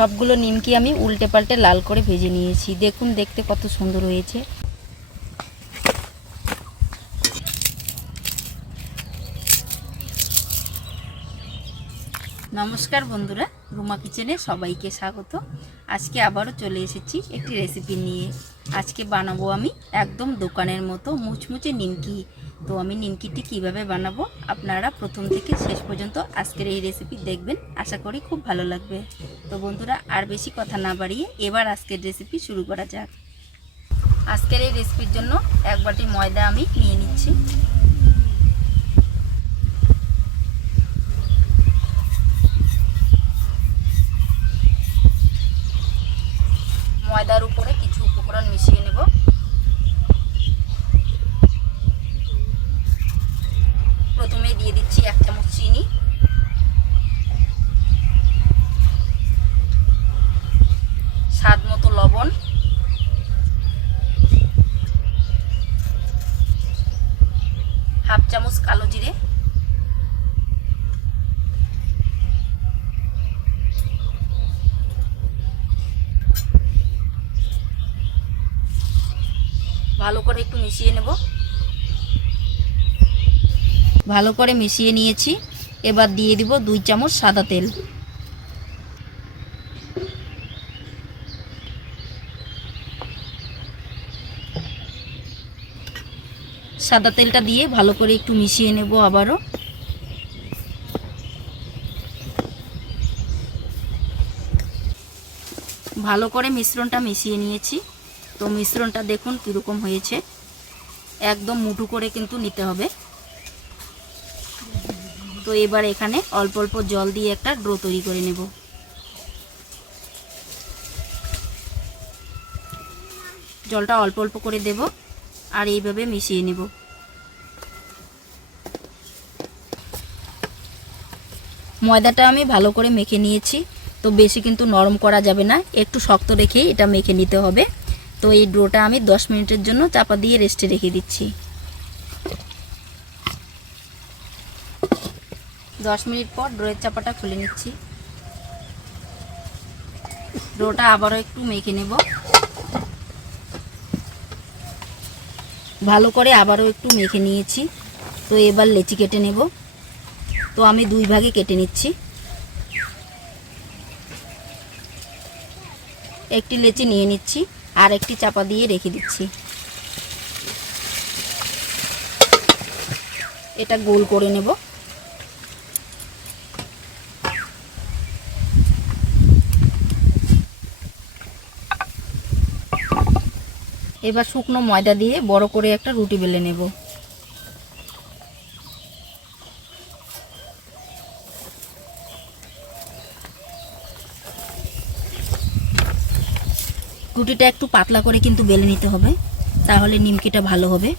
সবগুলো নিমকি আমি উল্টে পাল্টে লাল করে ভেজে নিয়েছি। দেখুন দেখতে কত সুন্দর হয়েছে। নমস্কার বন্ধুরা, রুমা কিচেনে সবাইকে স্বাগত। আজকে আবারও চলে এসেছি একটি রেসিপি নিয়ে। আজকে বানাবো আমি একদম দোকানের মতো মুচমুচে নিমকি। তো আমি নিমকিটি কিভাবে বানাবো আপনারা প্রথম থেকে শেষ পর্যন্ত আজকের এই রেসিপি দেখবেন, আশা করি খুব ভালো লাগবে। তো বন্ধুরা, আর বেশি কথা না বাড়িয়ে এবার আজকের রেসিপি শুরু করা যাক। আজকের এই রেসিপির জন্য 1 বাটি ময়দা আমি নিয়ে নিচ্ছি। ময়দার উপরে কিছু উপকরণ মিশিয়ে নেব। প্রথমে দিয়ে দিচ্ছি 1 চামচ চিনি, স্বাদ মতো লবণ, হাফ চামচ কালো জিরে, ভালো করে একটু মিশিয়ে নেব। ভালো করে মিশিয়ে নিয়েছি। এবার দিয়ে দিব 2 চামচ সাদা তেল। সাদা তেলটা দিয়ে ভালো করে একটু মিশিয়ে নেব আবারও। ভালো করে মিশ্রণটা মিশিয়ে নিয়েছি। তো মিশ্রণটা দেখুন কীরকম হয়েছে, একদম মুঠো করে কিন্তু নিতে হবে। তো এবার এখানে অল্প অল্প জল দিয়ে একটা ডো তৈরি করে নেব। জলটা অল্প অল্প করে দেব আর এইভাবে মিশিয়ে নেব। ময়দাটা আমি ভালো করে মেখে নিয়েছি। তো বেশি কিন্তু নরম করা যাবে না, একটু শক্ত রেখেই এটা মেখে নিতে হবে। তো এই ডোটা আমি 10 মিনিটের জন্য চাপা দিয়ে রেস্টে রেখে দিচ্ছি। 10 মিনিট পর ডোয়ের চাপাটা খুলে নিচ্ছি। ডোটা আবারও একটু মেখে নেব। ভালো করে আবারও একটু মেখে নিয়েছি। তো এবার লেচি কেটে নেব। তো আমি 2 ভাগে কেটে নিচ্ছি। একটি লেচি নিয়ে নিচ্ছি আর একটি চাপা দিয়ে রেখে দিচ্ছি। এটা গোল করে নেব। এবার শুকনো ময়দা দিয়ে বড় করে একটা রুটি বেলে নেব। রুটিটা একটু পাতলা করে কিন্তু বেলে নিতে হবে, তাহলে নিমকিটা ভালো হবে।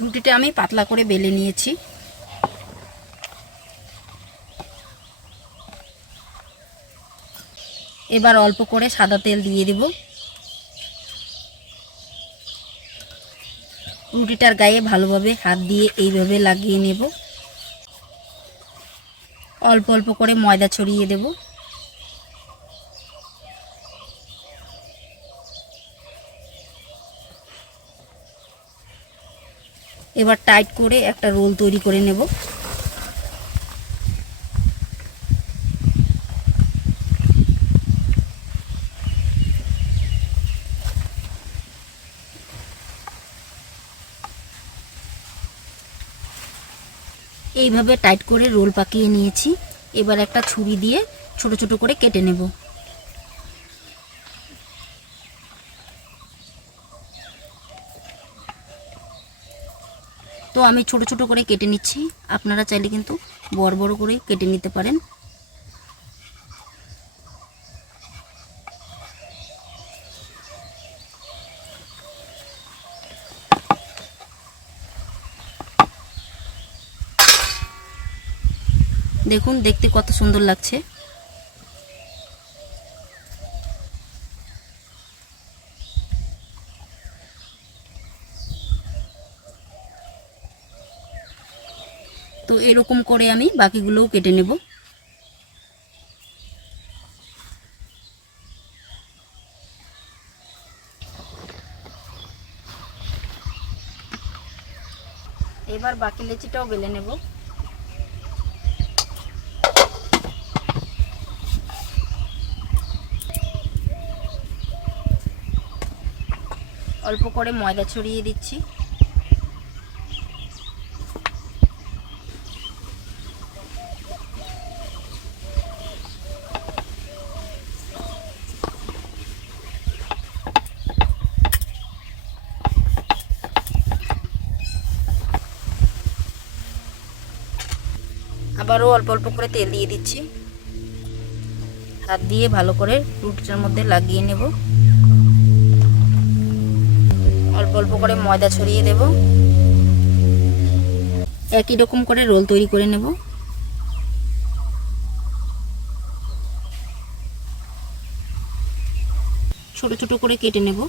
রুটিটা আমি পাতলা করে বেলে নিয়েছি। এবার অল্প করে সাদা তেল দিয়ে দেব। রুটিটার গায়ে ভালোভাবে হাত দিয়ে এইভাবে লাগিয়ে নেব। অল্প অল্প করে ময়দা ছড়িয়ে দেব। এবার টাইট করে একটা রোল তৈরি করে নেব। এইভাবে টাইট করে রোল পাকিয়ে নিয়েছি। এবার একটা ছুরি দিয়ে ছোট ছোট করে কেটে নেব। তো আমি ছোট ছোট করে কেটে নিচ্ছি, আপনারা চাইলে কিন্তু বড় বড় করে কেটে নিতে পারেন। দেখুন দেখতে কত সুন্দর লাগছে। তো এরকম করে আমি বাকিগুলোও কেটে নেব। এবার বাকি লেচিটাও বেলে নেব। অল্প করে ময়দা ছড়িয়ে দিচ্ছি। আবারও অল্প অল্প করে তেল দিয়ে দিচ্ছি। হাত দিয়ে ভালো করে রুটিটার মধ্যে লাগিয়ে নেব। অল্প অল্প করে ময়দা ছড়িয়ে দেব। একই রকম করে রোল তৈরি করে নেব। ছোট ছোট করে কেটে নেব।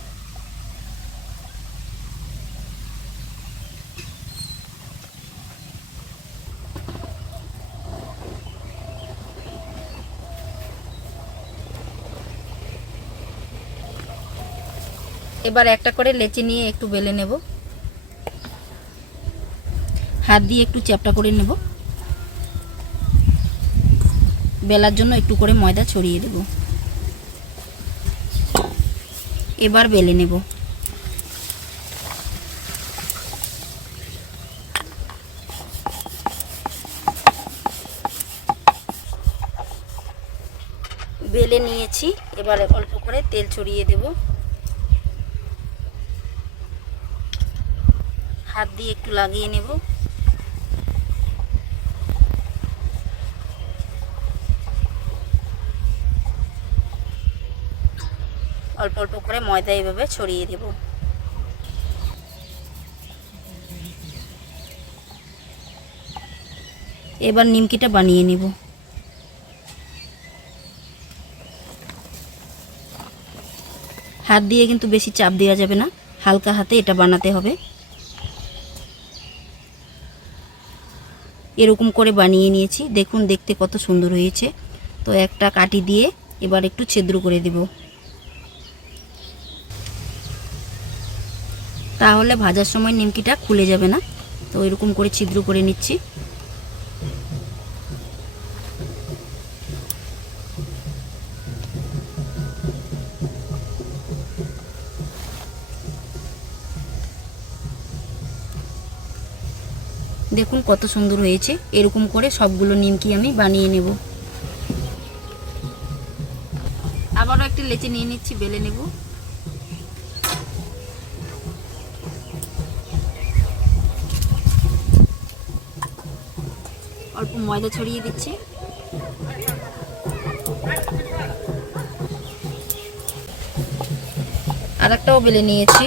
এবার একটা করে লেচি নিয়ে একটু বেলে নেব। হাত দিয়ে একটু চ্যাপটা করে নেব। বেলার জন্য একটু করে ময়দা ছড়িয়ে দেব। এবার বেলে নেব। বেলে নিয়েছি। এবার অল্প করে তেল ছড়িয়ে দেব। হাত দিয়ে একটু লাগিয়ে নেব। অল্প অল্প করে ময়দা এইভাবে ছড়িয়ে দেব। এবার নিমকিটা বানিয়ে নেব। হাত দিয়ে কিন্তু বেশি চাপ দেওয়া যাবে না, হালকা হাতে এটা বানাতে হবে। এরকম করে বানিয়ে নিয়েছি, দেখুন দেখতে কত সুন্দর হয়েছে। তো একটা কাঠি দিয়ে এবার একটু ছিদ্র করে দেব, তাহলে ভাজার সময় নিমকিটা খুলে যাবে না। তো এরকম করে ছিদ্র করে নিচ্ছি। দেখুন কত সুন্দর হয়েছে। এরকম করে সবগুলো নিমকি আমি বানিয়ে নেব। আবারও একটা লেচি নিয়ে নিচ্ছি, বেলে নেব। অল্প ময়দা ছড়িয়ে দিচ্ছি। আর একটাও বেলে নিয়েছি।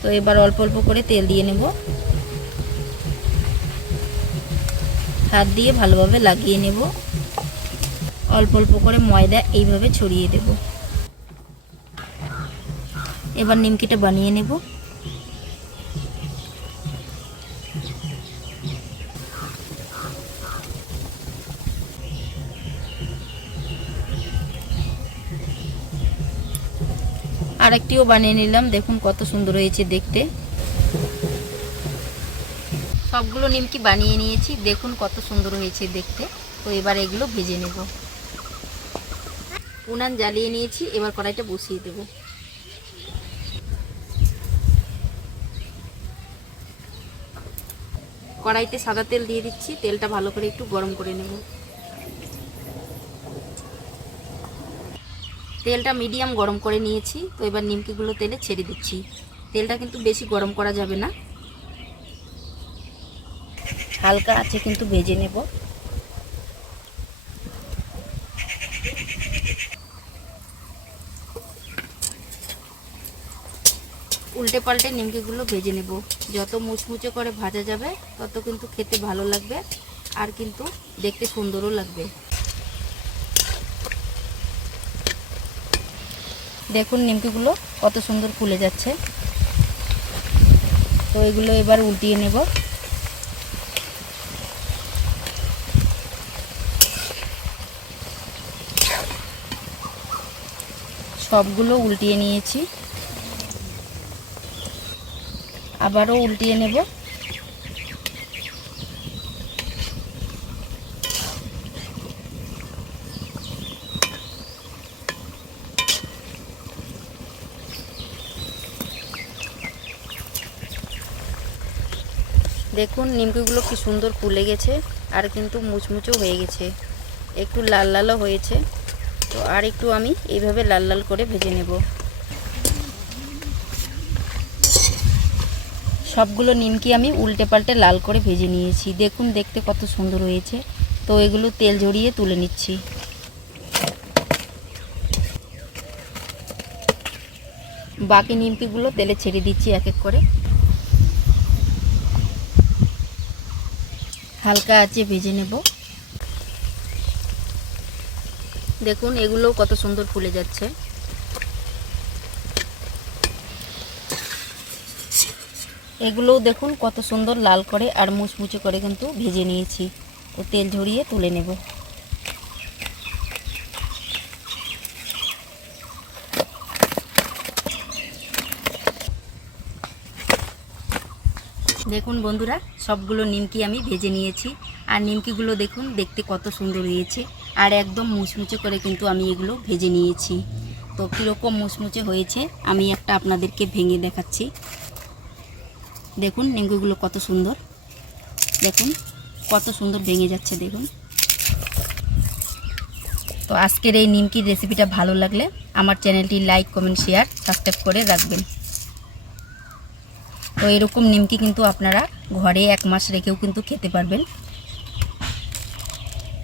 তো এবার অল্প অল্প করে তেল দিয়ে নেব। হাত দিয়ে ভালোভাবে লাগিয়ে নেব। অল্প অল্প করে ময়দা এইভাবে ছড়িয়ে দেব। এবার নিমকিটা বানিয়ে নেব। আরেকটিও বানিয়ে নিলাম, দেখুন কত সুন্দর হয়েছে দেখতে। সবগুলো নিমকি বানিয়ে নিয়েছি, দেখুন কত সুন্দর হয়েছে দেখতে। তো এবার এগুলো ভেজে নেব। উনান জ্বালিয়ে নিয়েছি, এবার কড়াইটা বসিয়ে দেব। কড়াইতে সাদা তেল দিয়ে দিচ্ছি, তেলটা ভালো করে একটু গরম করে নেব। তেলটা মিডিয়াম গরম করে নিয়েছি। তো এবার নিমকিগুলো তেলে ছেড়ে দিচ্ছি। তেলটা কিন্তু বেশি গরম করা যাবে না, হালকা আছে কিন্তু ভেজে নেব। উল্টে পাল্টে নিমকিগুলো ভেজে নেব। যত মুচমুচে করে ভাজা যাবে তত কিন্তু খেতে ভালো লাগবে, আর কিন্তু দেখতে সুন্দরও লাগবে। দেখুন নিমকিগুলো কত সুন্দর ফুলে যাচ্ছে। তো এগুলো এবার উল্টিয়ে নেব। সবগুলো উল্টিয়ে নিয়েছি, আবারও উল্টিয়ে নেব। দেখুন নিমকিগুলো কি সুন্দর ফুলে গেছে আর কিন্তু মুচমুচো হয়ে গেছে, একটু লাল লালও হয়েছে। তো আর একটু আমি এইভাবে লাল লাল করে ভেজে নেব। সবগুলো নিমকি আমি উল্টে পাল্টে লাল করে ভেজে নিয়েছি। দেখুন দেখতে কত সুন্দর হয়েছে। তো এগুলো তেল ঝরিয়ে তুলে নিচ্ছি। বাকি নিমকিগুলো তেলে ছেড়ে দিচ্ছি এক এক করে। হালকা আঁচে ভেজে নেব। দেখুন এগুলোও কত সুন্দর ফুলে যাচ্ছে। এগুলোও দেখুন কত সুন্দর লাল করে আর মুচমুচে করে কিন্তু ভেজে নিয়েছি। তো তেল ঝরিয়ে তুলে নেব। দেখুন বন্ধুরা, সবগুলো নিমকি আমি ভেজে নিয়েছি। আর নিমকিগুলো দেখুন দেখতে কত সুন্দর হয়েছে আর একদম মুচমুচে করে কিন্তু আমি এগুলো ভেজে নিয়েছি। তো কীরকম মুচমুচে হয়েছে আমি একটা আপনাদেরকে ভেঙে দেখাচ্ছি। দেখুন নিমকিগুলো কত সুন্দর, দেখুন কত সুন্দর ভেঙে যাচ্ছে দেখুন। তো আজকের এই নিমকির রেসিপিটা ভালো লাগলে আমার চ্যানেলটি লাইক, কমেন্ট, শেয়ার, সাবস্ক্রাইব করে রাখবেন। তো এরকম নিমকি কিন্তু আপনারা ঘরে 1 মাস রেখেও কিন্তু খেতে পারবেন।